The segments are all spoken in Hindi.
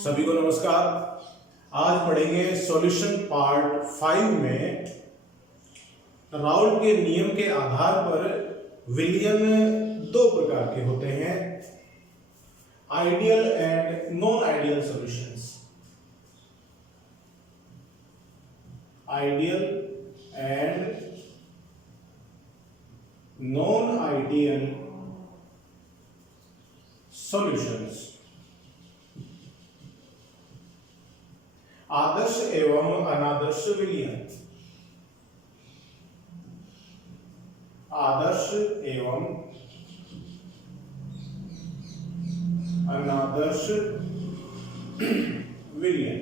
सभी को नमस्कार। आज पढ़ेंगे सॉल्यूशन पार्ट 5 में राउल्ट के नियम के आधार पर विलयन दो प्रकार के होते हैं, ideal and non ideal solutions. Ideal and non ideal solutions. आदर्श एवं अनादर्श विलयन। आदर्श एवं अनादर्श विलयन।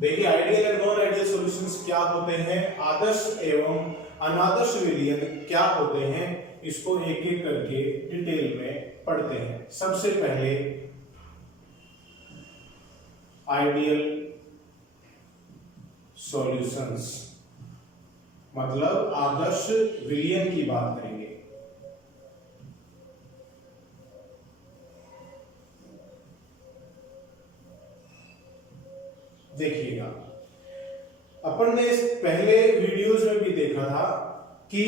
देखिए, ideal and non ideal solutions क्या होते हैं, आदर्श एवं अनादर्श विलयन क्या होते हैं, इसको एक एक करके डिटेल में पढ़ते हैं। सबसे पहले आइडियल सॉल्यूशंस मतलब आदर्श विलयन की बात करेंगे। देखिएगा, अपन ने इस पहले वीडियोस में भी देखा था कि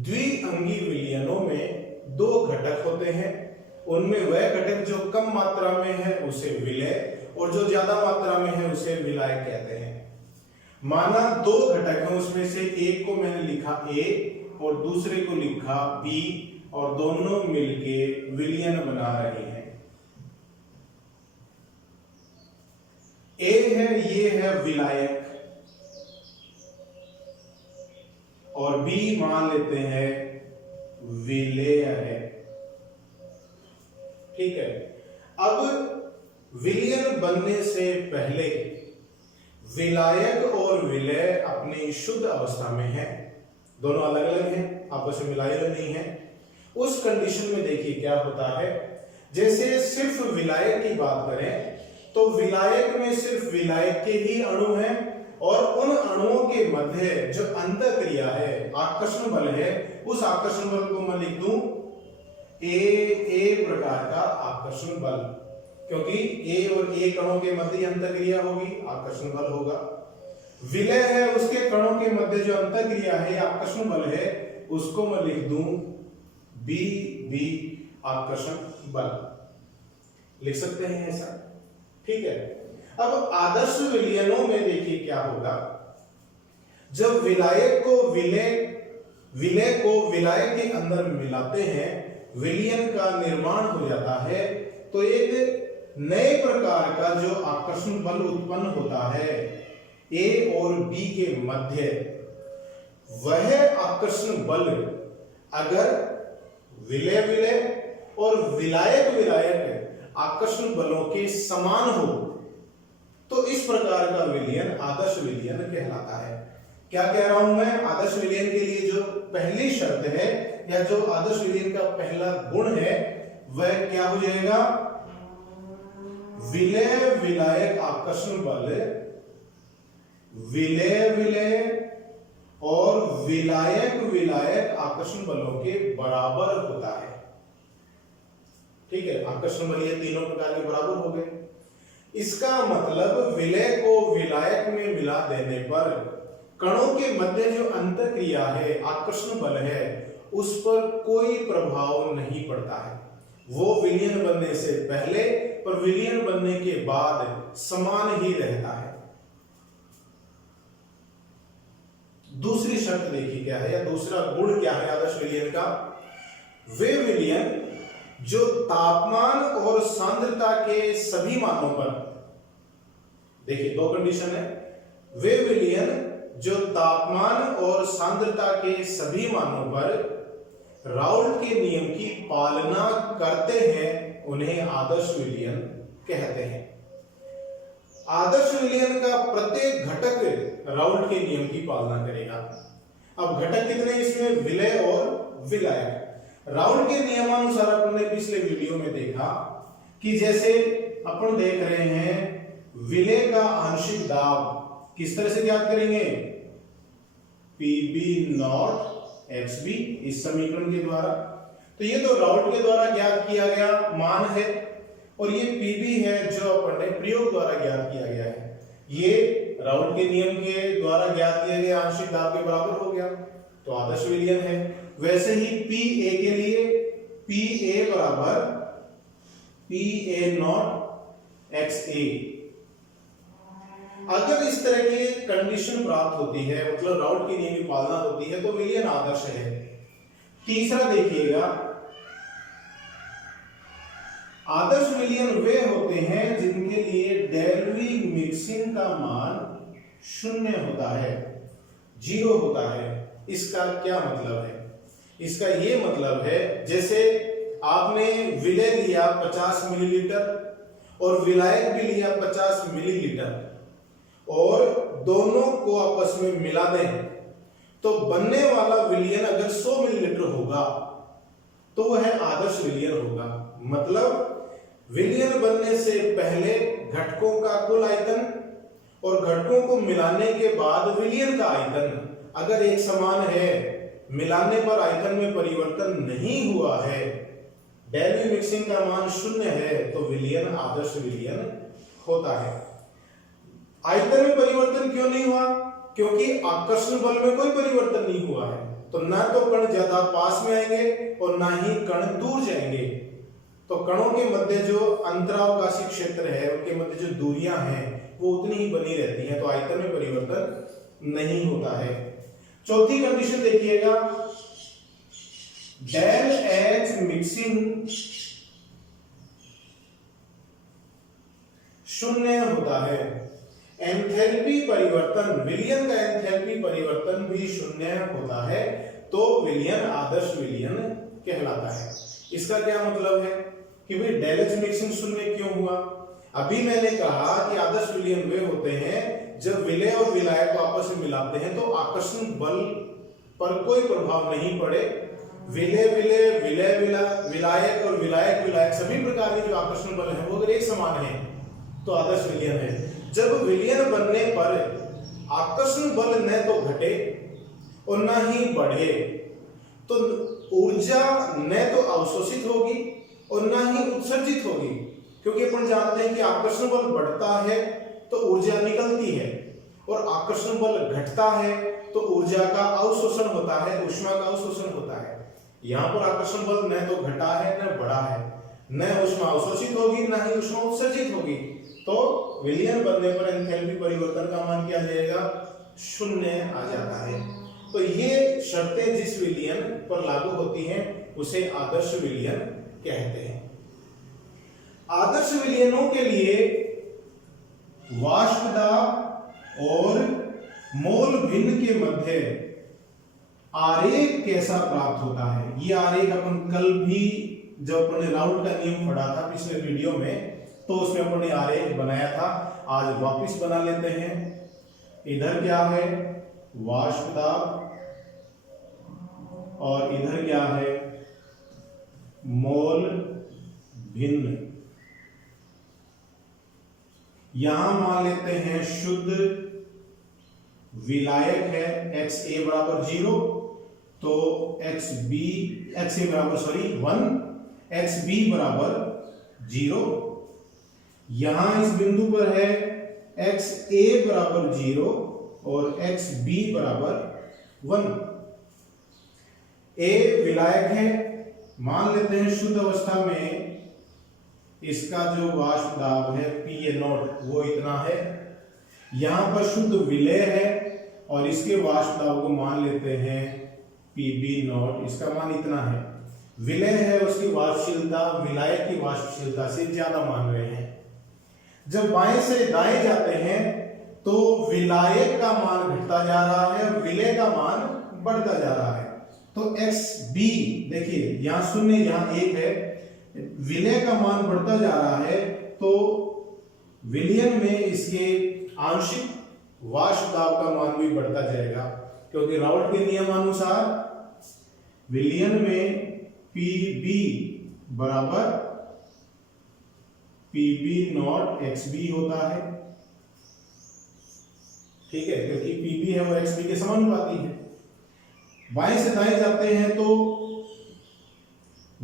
द्विअंगी विलयनों में दो घटक होते हैं। उनमें वह घटक जो कम मात्रा में है उसे विलय और जो ज्यादा मात्रा में है उसे विलायक कहते हैं। माना दो घटक हैं, उसमें से एक को मैंने लिखा A और दूसरे को लिखा B और दोनों मिलके विलयन बना रहे हैं। A है, ये है विलायक और B मान लेते हैं विलेय है। ठीक है। अब विलयन बनने से पहले विलायक और विलेय अपनी शुद्ध अवस्था में है, दोनों अलग अलग हैं, आपस में मिलाए हुए नहीं है। उस कंडीशन में देखिए क्या होता है। जैसे सिर्फ विलायक की बात करें तो विलायक में सिर्फ विलायक के ही अणु हैं और उन अणुओं के मध्य जो अंतःक्रिया है, आकर्षण बल है, उस आकर्षण बल को मैं लिख दूं ए प्रकार का आकर्षण बल, क्योंकि A और A कणों के मध्य अंतःक्रिया होगी, आकर्षण बल होगा। विलय है, उसके कणों के मध्य जो अंतःक्रिया है, आकर्षण बल है, उसको मैं लिख दूं B आकर्षण बल, लिख सकते हैं ऐसा। ठीक है। अब आदर्श विलयनों में देखिए क्या होगा। जब विलायक को विलय को विलायक के अंदर मिलाते हैं, विलयन का निर्माण हो जाता है, तो एक नए प्रकार का जो आकर्षण बल उत्पन्न होता है A और B के मध्य, वह आकर्षण बल अगर विलय और विलायक आकर्षण बलों के समान हो तो इस प्रकार का विलयन आदर्श विलयन कहलाता है। क्या कह रहा हूं मैं, आदर्श विलयन के लिए जो पहली शर्त है या जो आदर्श विलयन का पहला गुण है वह क्या हो जाएगा, विलय विलायक आकर्षण बल विलय और विलायक आकर्षण बलों के बराबर होता है। ठीक है, आकर्षण बल ये तीनों प्रकार के बराबर हो गए। इसका मतलब विलय को विलायक में मिला देने पर कणों के मध्य जो अंतःक्रिया है, आकर्षण बल है, उस पर कोई प्रभाव नहीं पड़ता है। वो विलयन बनने से पहले और विलयन बनने के बाद समान ही रहता है। दूसरी शर्त देखिए क्या है, या दूसरा गुण क्या है आदर्श विलयन का। वे विलयन जो तापमान और सांद्रता के सभी मानों पर, देखिए दो कंडीशन है, वे विलयन जो तापमान और सांद्रता के सभी मानों पर राउल्ट के नियम की पालना करते हैं, उन्हें आदर्श विलयन कहते हैं। आदर्श विलयन का प्रत्येक घटक राउल्ट के नियम की पालना करेगा। अब घटक कितने इसमें, विलय और विलायक। राउल्ट के नियमानुसार अपन ने पिछले वीडियो में देखा कि जैसे अपन देख रहे हैं विलय का आंशिक दाब किस तरह से ज्ञात करेंगे, PB नॉट XB इस समीकरण के द्वारा। तो ये तो राउट के द्वारा ज्ञात किया गया मान है, और ये पीबी है जो अपन ने प्रयोग द्वारा ज्ञात किया गया है। ये राउट के नियम के द्वारा ज्ञात किया गया आंशिक दाब के बराबर हो गया, तो आदर्श विलयन है। वैसे ही पी ए के लिए पी ए बराबर पी ए नॉट एक्स ए। अगर इस तरह की कंडीशन प्राप्त होती है, मतलब राउट के नियम की पालना होती है, तो विलयन आदर्श है। तीसरा देखिएगा, आदर्श विलयन वे होते हैं जिनके लिए डेल्वी मिक्सिंग का मान शून्य होता है, 0 होता है। इसका क्या मतलब है? इसका ये मतलब है, जैसे आपने विलय लिया 50 मिलीलीटर और विलायक भी लिया 50 मिलीलीटर, और दोनों को आपस में मिला दें, तो बनने वाला विलयन अगर 100 मिलीलीटर होगा तो वह आदर्श विलयन होगा। मतलब विलयन बनने से पहले घटकों का कुल आयतन और घटकों को मिलाने के बाद विलयन का आयतन अगर एक समान है, मिलाने पर आयतन में परिवर्तन नहीं हुआ है, डेल्वी मिक्सिंग का मान 0 है, तो विलयन आदर्श विलयन होता है। आयतन में परिवर्तन क्यों नहीं हुआ? क्योंकि आकर्षण बल में कोई परिवर्तन नहीं हुआ है, तो ना तो कण ज्यादा पास में आएंगे और ना ही कण दूर जाएंगे। तो कणों के मध्य जो अंतरावकाशी क्षेत्र है, उनके मध्य जो दूरियां हैं, वो उतनी ही बनी रहती हैं, तो आयतन में परिवर्तन नहीं होता है। चौथी कंडीशन देखिएगा, डेल एच मिक्सिंग 0 होता है। एंथैल्पी परिवर्तन, विलयन का एंथैल्पी परिवर्तन भी 0 होता है, तो विलयन आदर्श विलयन कहलाता है। इसका क्या मतलब है कि भाई डेल एच मिक्सिंग 0 क्यों हुआ? अभी मैंने कहा कि आदर्श विलयन वे होते हैं जब विलय और विलायक को आपस में मिलाते हैं तो आकर्षण बल पर कोई प्रभाव नहीं पड़े। विलय विलय विलय विलायक और विलायक विलायक सभी प्रकार के जो आकर्षण बल है वो अगर एक समान है तो आदर्श विलयन है। जब विलयन बनने पर आकर्षण बल न तो घटे और न ही बढ़े, तो ऊर्जा न तो अवशोषित होगी और न ही उत्सर्जित होगी, क्योंकि अपन जानते हैं कि आकर्षण बल बढ़ता है तो ऊर्जा निकलती है, और आकर्षण बल घटता है तो ऊर्जा का अवशोषण होता है, ऊष्मा का अवशोषण होता है। यहाँ पर आकर्षण बल न तो घटा है न बढ़ा है, न ऊष्मा अवशोषित होगी न ही ऊष्मा उत्सर्जित होगी, तो विलयन बनने पर एंथैल्पी परिवर्तन का मान क्या आ जाएगा? 0 आ जाता है। तो ये शर्तें जिस विलयन पर लागू होती हैं उसे आदर्श विलयन कहते हैं। आदर्श विलयनों के लिए वाष्प दाब और मोल भिन्न के मध्य आरेख कैसा प्राप्त होता है? ये आरेख अपन कल भी जब अपन ने राउट का नियम पढ़ा था पिछले वीडियो में, तो उसमें अपन ने आरेख बनाया था, आज वापस बना लेते हैं। इधर क्या है? वाष्प दाब, और इधर क्या है? मोल भिन्न। यहां मान लेते हैं शुद्ध विलायक है एक्स ए बराबर 0, तो एक्स ए बराबर 1, एक्स बी बराबर 0। यहां इस बिंदु पर है एक्स ए बराबर 0 और एक्स बी बराबर 1। ए विलायक है, मान लेते हैं शुद्ध अवस्था में इसका जो वाष्प दाब है PA0 वो इतना है। यहां पर शुद्ध विलय है और इसके वाष्प दाब को मान लेते हैं PB0, इसका मान इतना है। विलय है, उसकी वाष्पशीलता विलायक की वाष्पशीलता से ज्यादा मान रहे हैं। जब बाएं से दाएं जाते हैं तो विलायक का मान घटता जा रहा है और विलय का मान बढ़ता जा रहा है। तो XB देखिए यहां 0 यहां 1 है, विलय का मान बढ़ता जा रहा है, तो विलयन में इसके आंशिक वाष्प दाब का मान भी बढ़ता जाएगा, क्योंकि राउट के नियमानुसार विलयन में PB बराबर PB0 XB होता है। ठीक है, क्योंकि PB है वो XB के समानुपाती है। बाएं से दाएं जाते हैं तो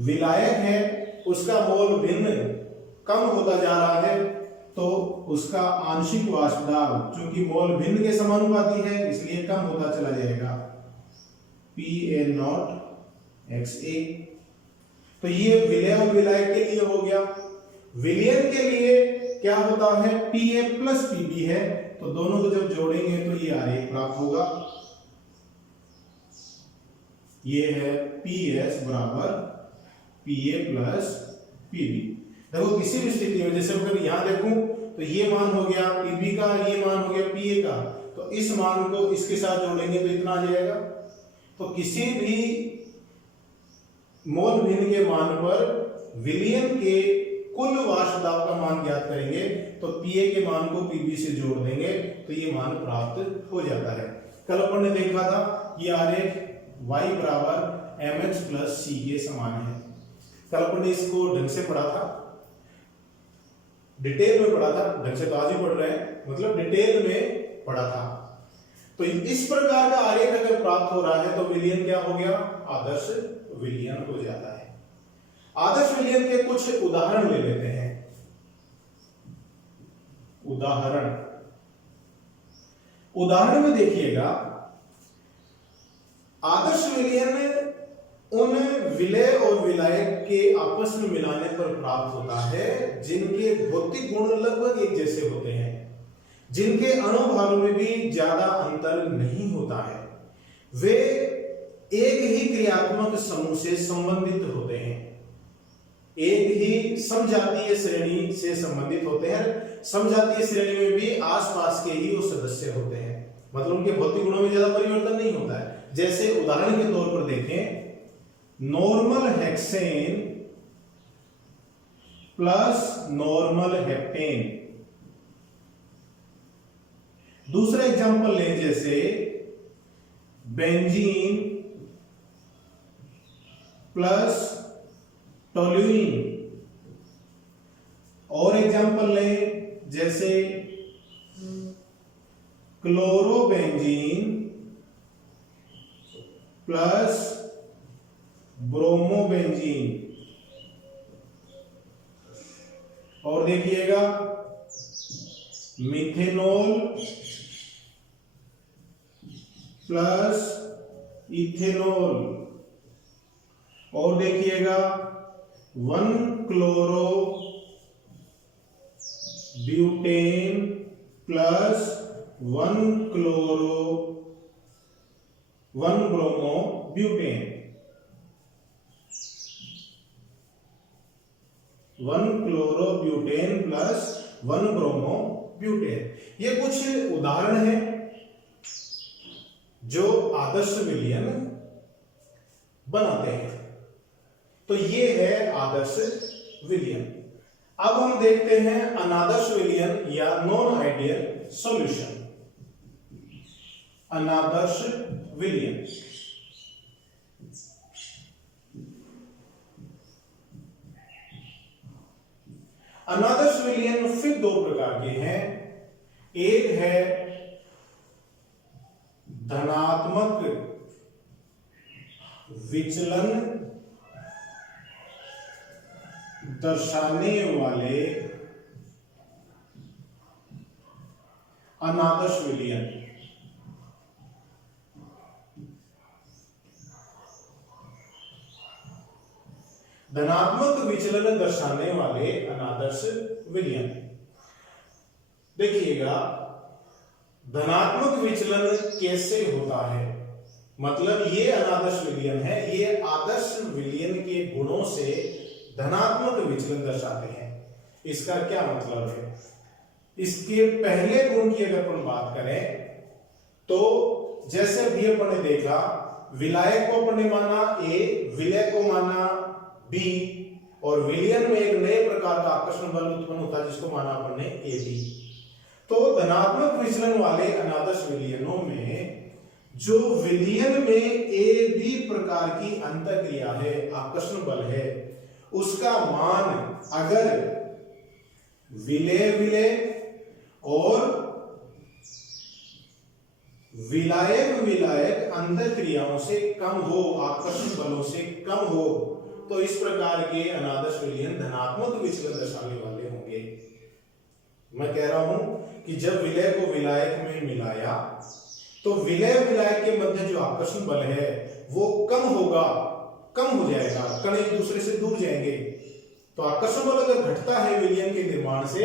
विलायक है उसका मोल भिन्न कम होता जा रहा है, तो उसका आंशिक वाष्प दाब चूंकि मोल भिन्न के समानुपाती है इसलिए कम होता चला जाएगा, PA0 XA। तो ये विलय और विलायक के लिए हो गया। विलयन के लिए क्या होता है, PA प्लस PB है, तो दोनों को जब जोड़ेंगे तो ये आरेख प्राप्त होगा। ये है PS बराबर PA प्लस PB। देखो किसी भी स्थिति में जैसे अगर यहां देखूं तो ये मान हो गया PB का, ये मान हो गया PA का, तो इस मान को इसके साथ जोड़ेंगे तो इतना आ जाएगा। तो किसी भी मोल भिन्न के मान पर विलयन के कुल वाष्प दाब का मान ज्ञात करेंगे, तो PA के मान को PB से जोड़ देंगे तो ये मान प्राप्त हो जाता है। कल अपन ने देखा था ये आरेख y बराबर mx प्लस c के समान है। कल अपन ने इसको ढंग से पढ़ा था, डिटेल में पढ़ा था, ढंग से तो आज ही पढ़ रहे हैं, मतलब डिटेल में पढ़ा था। तो इस प्रकार का आरेख अगर प्राप्त हो रहा है तो विलयन क्या हो गया, आदर्श विलयन हो जाता है। आदर्श विलयन के कुछ उदाहरण ले लेते हैं। उदाहरण में देखिएगा, आदर्श विलयन उन विलय और विलायक के आपस में मिलाने पर प्राप्त होता है जिनके भौतिक गुण लगभग एक जैसे होते हैं, जिनके अणुभारों में भी ज्यादा अंतर नहीं होता है, वे एक ही क्रियात्मक समूह से संबंधित होते हैं, एक ही समजातीय श्रेणी से संबंधित होते हैं। समजातीय श्रेणी में भी आसपास के ही वो सदस्य होते हैं, मतलब उनके भौतिक गुणों में ज्यादा परिवर्तन नहीं होता है। जैसे उदाहरण के तौर पर देखें, normal hexane plus normal heptane. दूसरा एग्जांपल लें, जैसे बेंजीन प्लस टोल्यूइन। और एग्जांपल लें, जैसे क्लोरोबेंजीन प्लस ब्रोमोबेंजीन। और देखिएगा मिथेनॉल प्लस इथेनॉल। और देखिएगा 1-क्लोरो butane plus one bromo butane. One chlorobutane plus one bromo butane. ये कुछ उदाहरण हैं जो आदर्श विलयन बनाते हैं। तो ये है आदर्श विलयन। अब हम देखते हैं अनादर्श विलयन या नॉन आइडियल सॉल्यूशन। अनादर्श विलयन, अनादर्श विलयन फिर दो प्रकार के हैं। एक है धनात्मक विचलन दर्शाने वाले अनादर्श विलयन। धनात्मक विचलन दर्शाने वाले अनादर्श विलयन। देखिएगा धनात्मक विचलन कैसे होता है, मतलब ये अनादर्श विलयन है, ये आदर्श विलयन के गुणों से धनात्मक विचलन दर्शाते हैं। इसका क्या मतलब है? इसके पहले गुण की अगर अपन बात करें तो जैसे अभी अपन ने देखा, विलायक को अपन ने माना A, विलय को माना B, और विलयन में एक नए प्रकार का आकर्षण बल उत्पन्न होता है जिसको माना अपन ने AB। तो धनात्मक विचलन वाले अनादर्श विलयनों में जो विलयन में AB प्रकार की अंतःक्रिया है, आकर्षण बल है, उसका मान अगर विलय और विलायक अंतःक्रियाओं से कम हो, आकर्षण बलों से कम हो, तो इस प्रकार के अनादर्श विलयन धनात्मक विचलन दर्शाने वाले होंगे। मैं कह रहा हूं कि जब विलय को विलायक में मिलाया तो विलय विलायक के मध्य जो आकर्षण बल है वो कम होगा, कम हो जाएगा, कण एक दूसरे से दूर जाएंगे। तो आकर्षण बल अगर घटता है विलयन के निर्माण से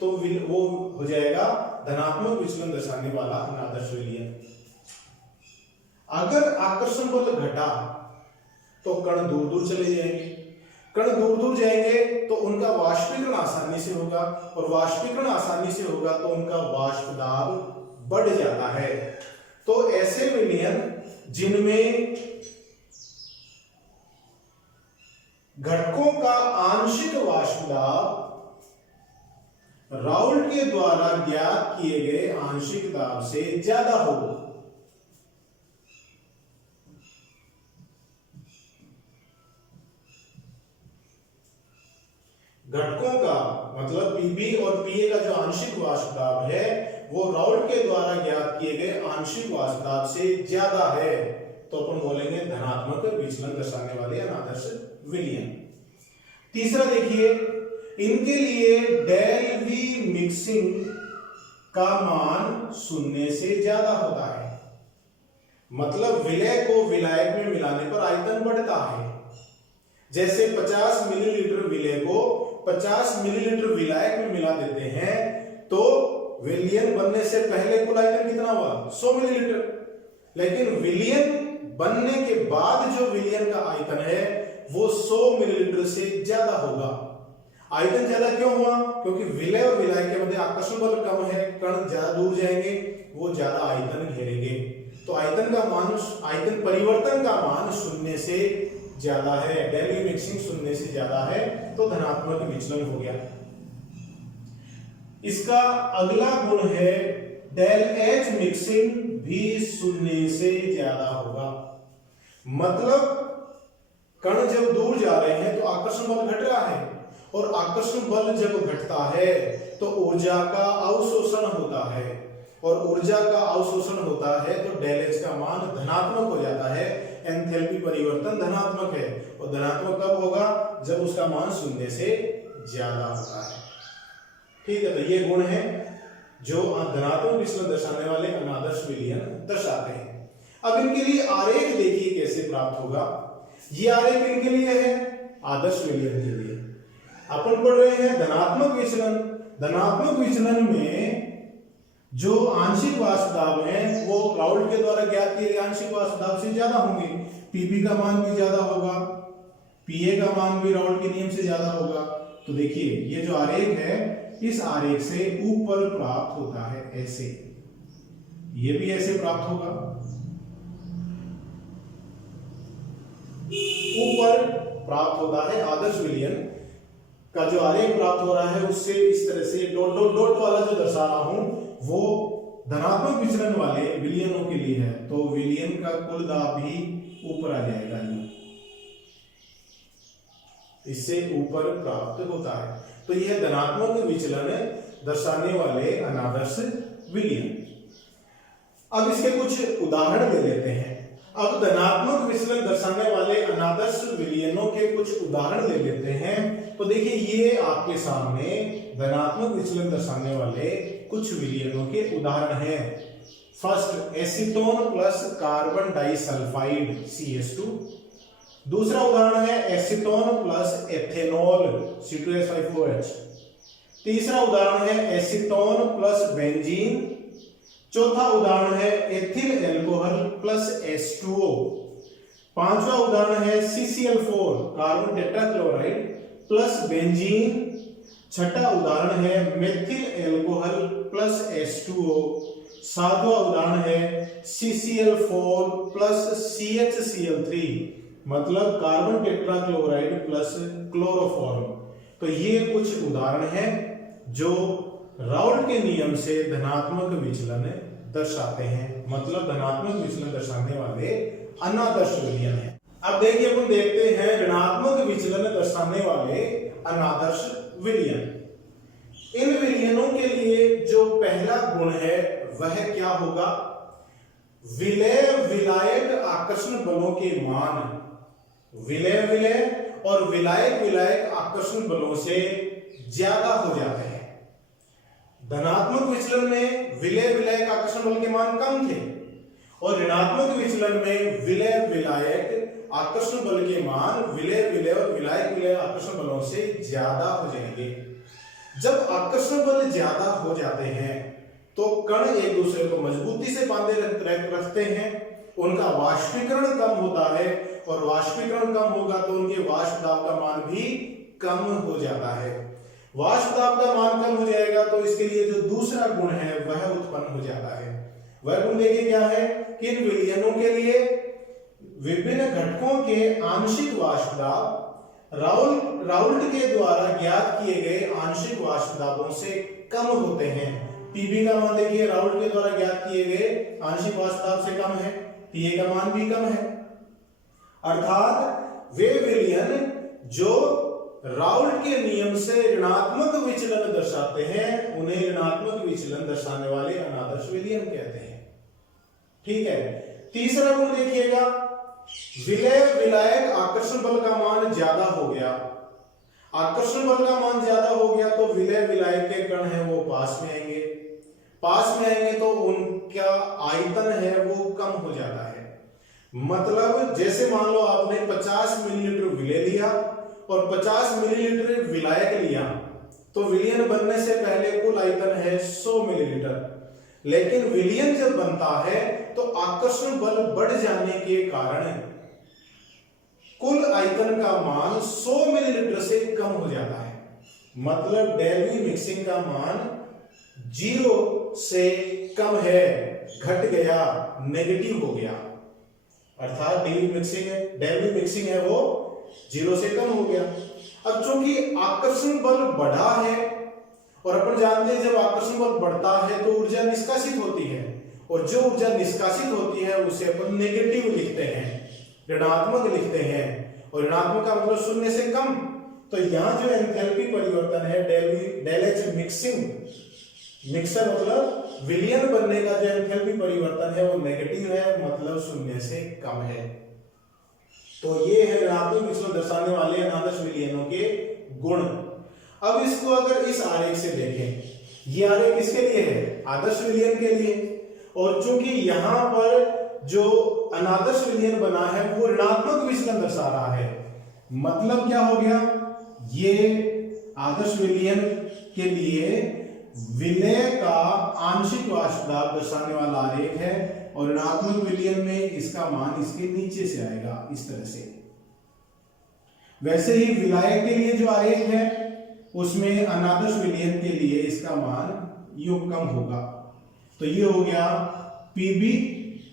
तो वो हो जाएगा धनात्मक विचलन दर्शाने वाला अनादर्श विलयन। अगर आकर्षण बल घटा तो कण दूर दूर चले जाएंगे, कण दूर दूर जाएंगे तो उनका वाष्पीकरण आसानी से होगा, और वाष्पीकरण आसानी से होगा तो उनका वाष्प दाब बढ़ जाता है। तो ऐसे विलयन जिनमें घटकों का आंशिक वाष्प दाब राउल्ट के द्वारा ज्ञात किए गए आंशिक दाब से ज्यादा होगा, घटकों का मतलब पीबी और पीए का जो आंशिक वाष्प दाब है वो राउल्ट के द्वारा ज्ञात किए गए आंशिक वाष्प दाब से ज्यादा है, तो अपन बोलेंगे धनात्मक विचलन दर्शाने वाले अनादर्श विलयन। तीसरा देखिए, इनके लिए डेल वी मिक्सिंग का मान शून्य से ज्यादा होता है, मतलब विलय को विलायक में मिलाने पर आयतन बढ़ता है। जैसे 50 मिलीलीटर विलय को 50 मिलीलीटर विलायक में मिला देते हैं तो विलयन बनने से पहले कुल आयतन कितना हुआ 100 मिलीलीटर, लेकिन विलयन बनने के बाद जो विलयन का आयतन है वो 100 मिलीलीटर से ज्यादा होगा। आयतन ज्यादा क्यों हुआ? क्योंकि विलय और विलायक के मध्य आकर्षण बल कम है, कण ज्यादा दूर जाएंगे, वो ज्यादा आयतन घेरेंगे, तो आयतन का मान, आयतन परिवर्तन का मान शून्य से ज्यादा है, डेल वी मिक्सिंग शून्य से ज्यादा है, तो धनात्मक विचलन हो गया। इसका अगला गुण है डेल एच मिक्सिंग भी शून्य से ज्यादा होगा, मतलब कण जब दूर जा रहे हैं तो आकर्षण बल घट रहा है, और आकर्षण बल जब घटता है तो ऊर्जा का अवशोषण होता है, और ऊर्जा का अवशोषण होता है तो डेल एच का मान धनात्मक हो जाता है, एंथैल्पी परिवर्तन धनात्मक है, और धनात्मक कब होगा? जब उसका मान शून्य से ज्यादा होता है। ठीक है, तो ये गुण है जो धनात्मक विचलन दर्शाने वाले अनादर्श विलयन दर्शाते हैं। अब इनके लिए आरेख देखिए कैसे प्राप्त होगा। ये आरेख इनके लिए है आदर्श विलयन के लिए। अपन पढ़ रहे हैं धनात्मक विचलन। धनात्मक विचलन में जो आंशिक वाष्प दाब है वो राउल्ट के द्वारा ज्ञात किए गए आंशिक वाष्प दाब से ज्यादा होंगे, पीबी का मान भी ज्यादा होगा, पीए का मान भी राउल्ट के नियम से ज्यादा होगा। तो देखिए ये जो आरेख है इस आरेख से ऊपर प्राप्त होता है ऐसे, ये भी ऐसे प्राप्त होगा, ऊपर प्राप्त होता है आदर्श विलयन का जो आरेख प्राप्त हो रहा है उससे इस तरह से डॉट डॉट डॉट वाला जो दर्शा रहा हूं वो धनात्मक विचलन वाले विलयनों के लिए है, तो विलयन का कुल दाब भी ऊपर आ जाएगा, इससे ऊपर प्राप्त होता है। तो यह धनात्मक विचलन दर्शाने वाले अनादर्श विलयन। अब इसके कुछ उदाहरण ले लेते हैं। अब धनात्मक विचलन दर्शाने वाले अनादर्श विलयनों के कुछ उदाहरण ले लेते हैं। तो देखिए ये आपके सामने धनात्मक विचलन दर्शाने वाले कुछ विलयनों के उदाहरण हैं। First, acetone plus carbon disulphide CH2। दूसरा उदाहरण है एसीटोन प्लस एथेनॉल C2H5OH। तीसरा उदाहरण है एसीटोन प्लस बेंजीन। चौथा उदाहरण है एथिल एल्कोहल प्लस H2O। पांचवा उदाहरण है CCl4 carbon tetrachloride plus benzene. छठा उदाहरण है मेथिल एल्कोहल प्लस H2O। सातवां उदाहरण है CCl4 प्लस CHCl3 मतलब कार्बन टेट्राक्लोराइड प्लस क्लोरोफॉर्म। तो ये कुछ उदाहरण हैं जो राउल्ट के नियम से धनात्मक विचलन दर्शाते हैं, मतलब धनात्मक विचलन दर्शाने वाले अनादर्श विलयन है। अब देखिए अपन देखते हैं ऋणात्मक विचलन दर्शाने वाले अनादर्श विलयन। इन विलयनों के लिए जो पहला गुण है वह क्या होगा? विलय विलायक आकर्षण बलों के मान, विलय विलय और विलायक विलायक आकर्षण बलों से ज्यादा हो जाते हैं। धनात्मक विचलन में विलय विलायक आकर्षण बल के मान कम थे और ऋणात्मक विचलन में विलय विलायक आकर्षण बल के मान विलय विलय और विलायक विलय आकर्षण बलों से ज्यादा हो जाएंगे। जब आकर्षण बल ज्यादा हो जाते हैं तो कण एक दूसरे को मजबूती से बांधे रखते हैं, उनका वाष्पीकरण कम होता है और वाष्पीकरण कम होगा तो उनके वाष्प दाब का मान भी कम हो जाता है। वाष्प दाब का मान कम हो जाएगा तो इसके लिए जो दूसरा गुण है वह उत्पन्न हो जाता है। वह गुण देखिए क्या है कि इन विलयनों के लिए विभिन्न घटकों के आंशिक वाष्प दाब राउल्ट के द्वारा ज्ञात किए गए आंशिक वाष्प दाबों से कम होते हैं। पीबी का मान देखिए राउल्ट के द्वारा ज्ञात किए गए आंशिक वाष्प दाब से कम है, पीए का मान भी कम है। अर्थात वे विलयन जो राउल्ट के नियम से ऋणात्मक विचलन दर्शाते हैं उन्हें ऋणात्मक विचलन दर्शाने वाले अनादर्श विलयन कहते हैं। ठीक है, तीसरा गुण देखिएगा, विलय विलायक आकर्षण बल का मान ज्यादा हो गया। आकर्षण बल का मान ज्यादा हो गया तो विलय विलायक के कण है वो पास में आएंगे, पास में आएंगे तो उनका आयतन है वो कम हो जाता है। मतलब जैसे मान लो आपने 50 मिलीलीटर विलय लिया और 50 मिलीलीटर विलायक लिया तो विलयन बनने से पहले कुल आयतन है 100 मिलीलीटर, लेकिन विलयन जब बनता है तो आकर्षण बल बढ़ जाने के कारण कुल आयतन का मान 100 मिलीलीटर से कम हो जाता है। मतलब डेल्वी मिक्सिंग का मान 0 से कम है, घट गया, नेगेटिव हो गया। अर्थात डेल्वी मिक्सिंग है वो 0 से कम हो गया। अब चूंकि आकर्षण बल बढ़ा है और अपन जानते हैं जब आकर्षण बल बढ़ता है तो ऊर्जा निष्कासित होती है और जो ऊर्जा निष्कासित होती है उसे अपन नेगेटिव लिखते हैं, ऋणात्मक लिखते हैं और ऋणात्मक का मतलब शून्य से कम। तो यहां जो एंथैल्पी परिवर्तन है डेल एच मिक्सर मतलब विलयन बनने का जो एंथैल्पी परिवर्तन है वो नेगेटिव है, मतलब शून्य से कम है। तो ये है ऋणात्मक विचलन दर्शाने वाले अनादर्श विलयनों के गुण। अब इसको अगर इस आरेख से देखें, ये आरेख किसके लिए है? आदर्श विलयन के लिए। और चूंकि यहां पर जो अनादर्श विलयन बना है वो ऋणात्मक विचलन दर्शा रहा है, मतलब क्या हो गया, ये आदर्श विलयन के लिए विलय का आंशिक वाष्प दाब दर्शाने वाला आरेख है और ऋणात्मक विलयन में इसका मान इसके नीचे से आएगा इस तरह से। वैसे ही विलायक के लिए जो आरेख है उसमें अनादर्श विलयन के लिए इसका मान यूं कम होगा। तो ये हो गया पीबी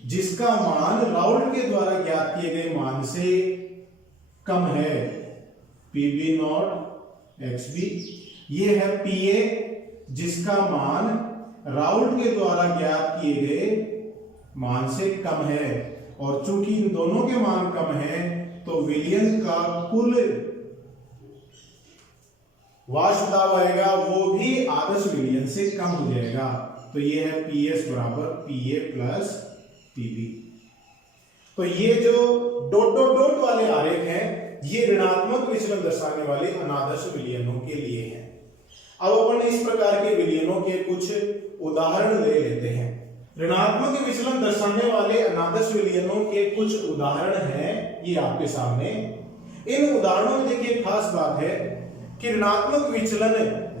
जिसका मान राउल्ट के द्वारा ज्ञात किए गए मान से कम है, पीबी नॉट एक्सबी। ये है पीए जिसका मान राउल्ट के द्वारा ज्ञात किए गए मान से कम है और चूंकि इन दोनों के मान कम है तो विलयन का कुल वाष्प दाब आएगा वो भी आदर्श विलयन से कम हो जाएगा। तो ये है पीएस बराबर पीए प्लस पीबी। तो ये जो डॉट डॉट डॉट वाले आरेख हैं ये ऋणात्मक विचलन दर्शाने वाले अनादर्श विलयनों के लिए हैं। अब अपन इस प्रकार के विलयनों के कुछ उदाहरण ले लेते हैं। ऋणात्मक विचलन दर्शाने वाले अनादर्श विलयनों के कुछ उदाहरण हैं ये आपके सामने। इन उदाहरणों में देखिए खास बात है कि ध्रुवीय विचलन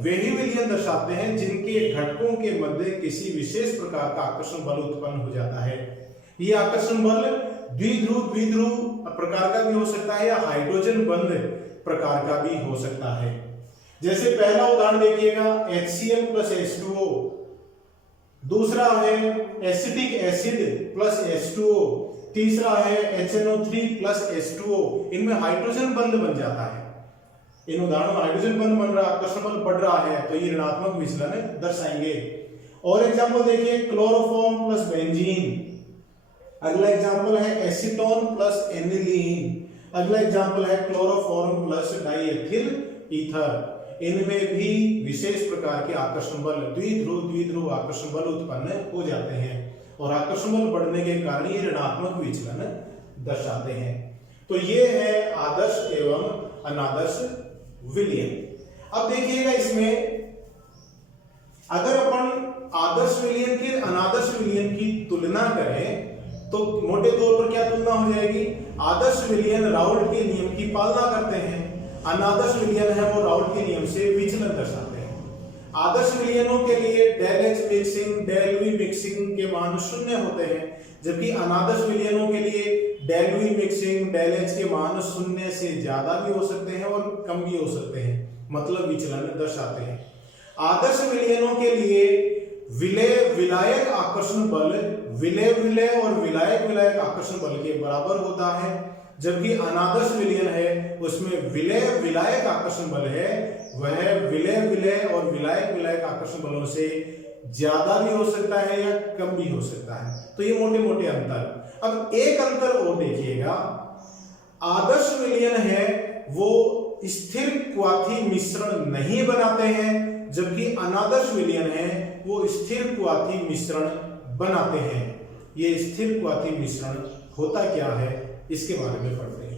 वे ही विलयन दर्शाते हैं जिनके घटकों के मध्य किसी विशेष प्रकार का आकर्षण बल उत्पन्न हो जाता है। यह आकर्षण बल द्विध्रुव प्रकार का भी हो सकता है या हाइड्रोजन बंध प्रकार का भी हो सकता है। जैसे पहला उदाहरण देखिएगा HCl प्लस H2O, दूसरा है एसिटिक एसिड प्लस H2O, तीसरा है HNO3 प्लस H2O। इनमें हाइड्रोजन बंध बन जाता है। इन उदाहरणों में हाइड्रोजन बंध बन रहा है, आकर्षण बल बढ़ रहा है, तो ये ऋणात्मक विचलन दर्शाएंगे। और एग्जांपल देखिए क्लोरोफॉर्म प्लस बेंजीन। अगला एग्जांपल है एसीटोन प्लस एनिलीन। अगला एग्जांपल है क्लोरोफॉर्म प्लस डाइएथिल ईथर। इनमें भी विशेष प्रकार के आकर्षण बल द्विध्रुव आकर्षण बल उत्पन्न हो जाते हैं और आकर्षण बल बढ़ने के कारण ये ऋणात्मक विचलन दर्शाते हैं। तो ये है आदर्श एवं अनादर्श विलयन। अब देखिएगा इसमें अगर अपन आदर्श विलयन की अनादर्श विलयन की तुलना करें तो मोटे तौर पर क्या तुलना हो जाएगी? आदर्श विलयन राउल्ट के नियम की पालना करते हैं, अनादर्श विलयन है वो राउल्ट के नियम से विचलन दर्शाते हैं। आदर्श विलयनों के लिए del H mixing del V mixing के मान शून्य होते हैं, जबकि अनादर्श विलयनों के लिए del V mixing del H के मान शून्य से ज्यादा भी हो सकते हैं और कम भी हो सकते हैं, मतलब विचलन दर्शाते हैं। आदर्श विलयनों के लिए विलय विलायक आकर्षण बल विलय विलय और विलायक विलायक आकर्षण बल के बराबर होता है, जबकि अनादर्श विलयन है उसमें विलय विलायक आकर्षण बल है वह विलय विलय और विलायक विलायक आकर्षण बलों से ज्यादा भी हो सकता है या कम भी हो सकता है। तो ये मोटे मोटे अंतर। अब एक अंतर और देखिएगा, आदर्श विलयन है वो स्थिर क्वाथी मिश्रण नहीं बनाते हैं, जबकि अनादर्श विलयन है वो स्थिर क्वाथी मिश्रण बनाते हैं। ये स्थिर क्वाथी मिश्रण होता क्या है इसके बारे में पढ़ते हैं।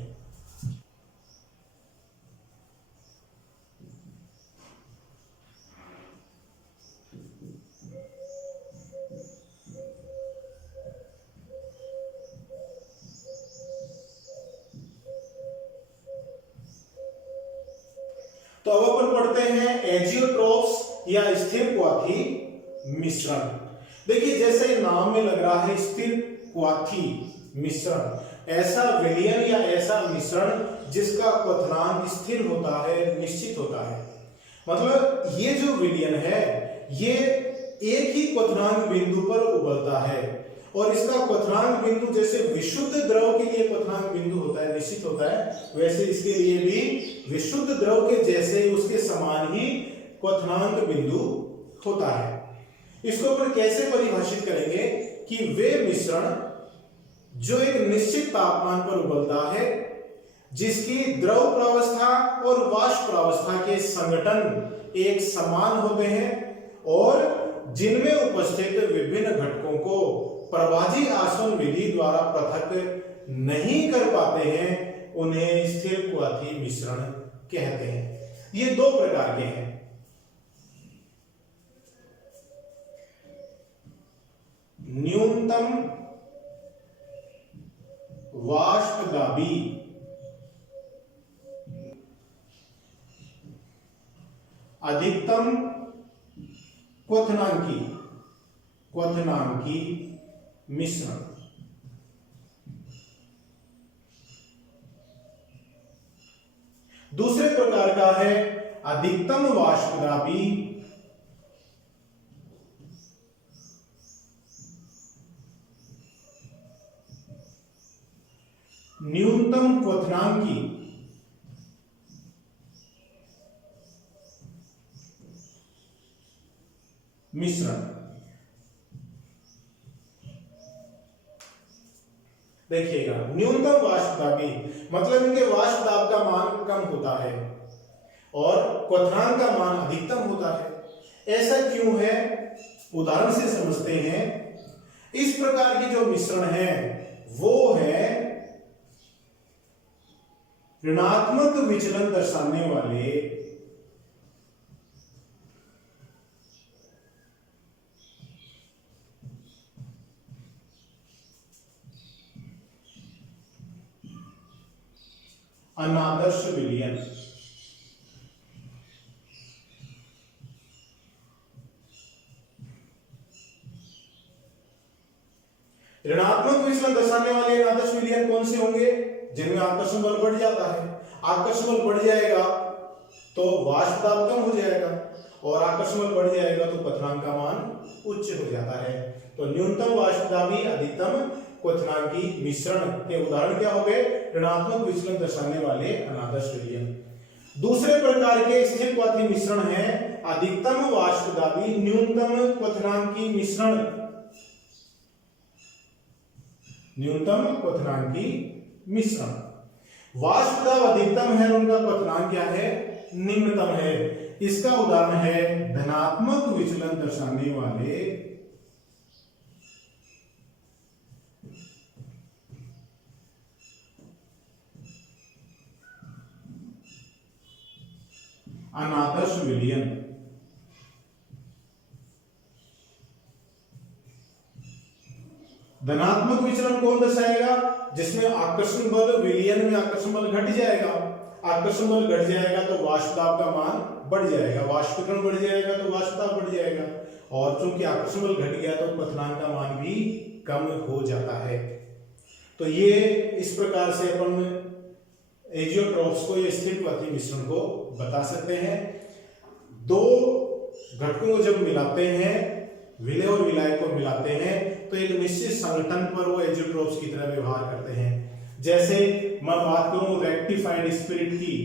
तो अब अपन पढ़ते हैं एजियोट्रोफ्स या स्थिर क्वाथी मिश्रण। देखिए जैसे नाम में लग रहा है स्थिर क्वाथी मिश्रण, ऐसा विलयन या ऐसा मिश्रण जिसका क्वथनांक स्थिर होता है, निश्चित होता है। मतलब ये जो विलयन है ये एक ही क्वथनांक बिंदु पर उबलता है और इसका क्वथनांक बिंदु जैसे विशुद्ध द्रव के लिए क्वथनांक बिंदु होता है, निश्चित होता है, वैसे इसके लिए भी विशुद्ध द्रव के जैसे उसके समान ही क्वथनांक बिंदु होता है। इसको अपन कैसे परिभाषित करेंगे कि वे मिश्रण जो एक निश्चित तापमान पर उबलता है, जिसकी द्रव प्रावस्था और वाष्प प्रावस्था के संगठन एक समान होते हैं और जिनमें उपस्थित विभिन्न घटकों को प्रभाजी आसवन विधि द्वारा पृथक नहीं कर पाते हैं, उन्हें स्थिर क्वाथी मिश्रण कहते हैं। ये दो प्रकार के हैं। न्यूनतम वाष्पदाबी अधिकतम क्वथनांकी मिश्रण। दूसरे प्रकार का है अधिकतम वाष्पदाबी न्यूनतम क्वथनांकी मिश्रण। देखिएगा न्यूनतम वाष्पदाबी मतलब इनके वाष्प दाब का मान कम होता है और क्वथनांक का मान अधिकतम होता है। ऐसा क्यों है उदाहरण से समझते हैं। इस प्रकार की जो मिश्रण है वो है ऋणात्मक विचलन दर्शाने वाले अनादर्श विलयन। ऋणात्मक विचलन दर्शाने वाले अनादर्श विलयन कौन से होंगे? जिनमें आकर्षण बल बढ़ जाता है। आकर्षण बल बढ़ जाएगा तो वाष्प दाब कम हो जाएगा और आकर्षण बल बढ़ जाएगा तो क्वथनांक का मान उच्च हो जाता है। तो न्यूनतम वाष्पदाबी अधिकतम क्वथनांकी मिश्रण के उदाहरण क्या हो गए? ऋणात्मक विचलन दर्शाने वाले अनादर्श विलयन। दूसरे प्रकार के स्थिर क्वाथी मिश्रण है अधिकतम वाष्पदाबी न्यूनतम क्वथनांकी मिश्रण। न्यूनतम क्वथनांकी मिश्रण। वाष्प दाब अधिकतम है, उनका क्वथनांक क्या है? निम्नतम है। इसका उदाहरण है धनात्मक विचलन दर्शाने वाले अनादर्श विलयन। धनात्मक विचलन कौन दर्शाएगा? जिसमें आकर्षण बल, विलयन में आकर्षण बल घट जाएगा, आकर्षण बल घट जाएगा तो वाष्प दाब का मान बढ़ जाएगा, वाष्पीकरण बढ़ जाएगा तो वाष्प दाब बढ़ जाएगा, और चूंकि आकर्षण बल घट गया तो क्वथनांक का मान भी कम हो जाता है। तो ये इस प्रकार से अपन एजियोट्रॉप्स को, ये स्थिर क्वाथी मिश्रण को बता सकते हैं। दो घटकों को जब मिलाते हैं, विलय और विलायक को मिलाते हैं, तो एक निश्चित संगठन पर वो एजियोट्रॉप्स की तरह व्यवहार करते हैं। जैसे मैं बात करूं रेक्टिफाइड स्पिरिट की,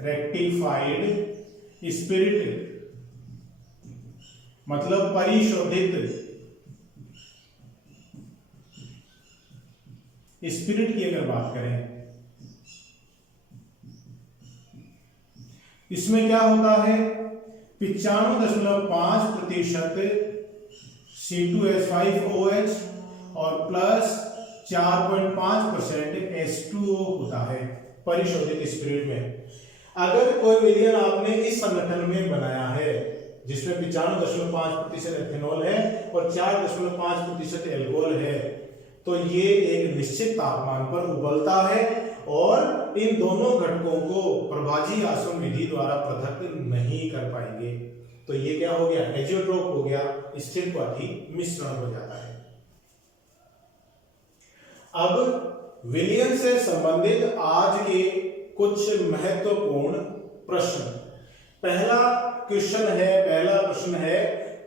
रेक्टिफाइड स्पिरिट मतलब परिशोधित स्पिरिट की अगर बात करें, इसमें क्या होता है, 95.5% C2H5OH और प्लस 4.5% H2O होता है परिशोधित स्पिरिट में। अगर कोई विलयन आपने इस संगठन में बनाया है जिसमें 95.5% एथेनॉल है और 4.5% एल्कोहल है, तो ये एक निश्चित तापमान पर उबलता है और इन दोनों घटकों को प्रभाजी आसवन विधि द्वारा पृथक नहीं कर पाएंगे। तो ये क्या हो गया, एजियोट्रोप हो गया, स्थिर क्वाथी मिश्रण हो जाता है। अब विलयन से संबंधित आज के कुछ महत्वपूर्ण प्रश्न। पहला प्रश्न है,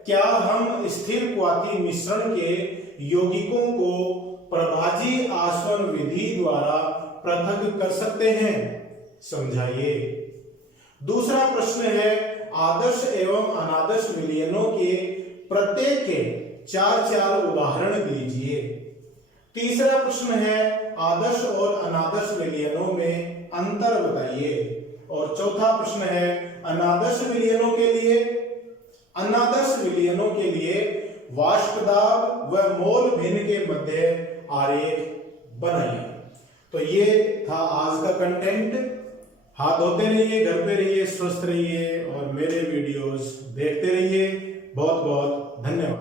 क्या हम स्थिर क्वाथी मिश्रण के यौगिकों को प्रभाजी आसवन विधि द्वारा पृथक कर सकते हैं? समझाइए। दूसरा प्रश्न है, आदर्श एवं अनादर्श विलयनों के प्रत्येक के 4 उदाहरण दीजिए। तीसरा प्रश्न है, आदर्श और अनादर्श विलयनों में अंतर बताइए। और चौथा प्रश्न है, अनादर्श विलयनों के लिए वाष्प दाब व मोल भिन्न के मध्य आरेख बनाइए। तो ये था आज का कंटेंट। हाथ धोते रहिए, घर पे रहिए, स्वस्थ रहिए और मेरे वीडियोस देखते रहिए। बहुत बहुत धन्यवाद।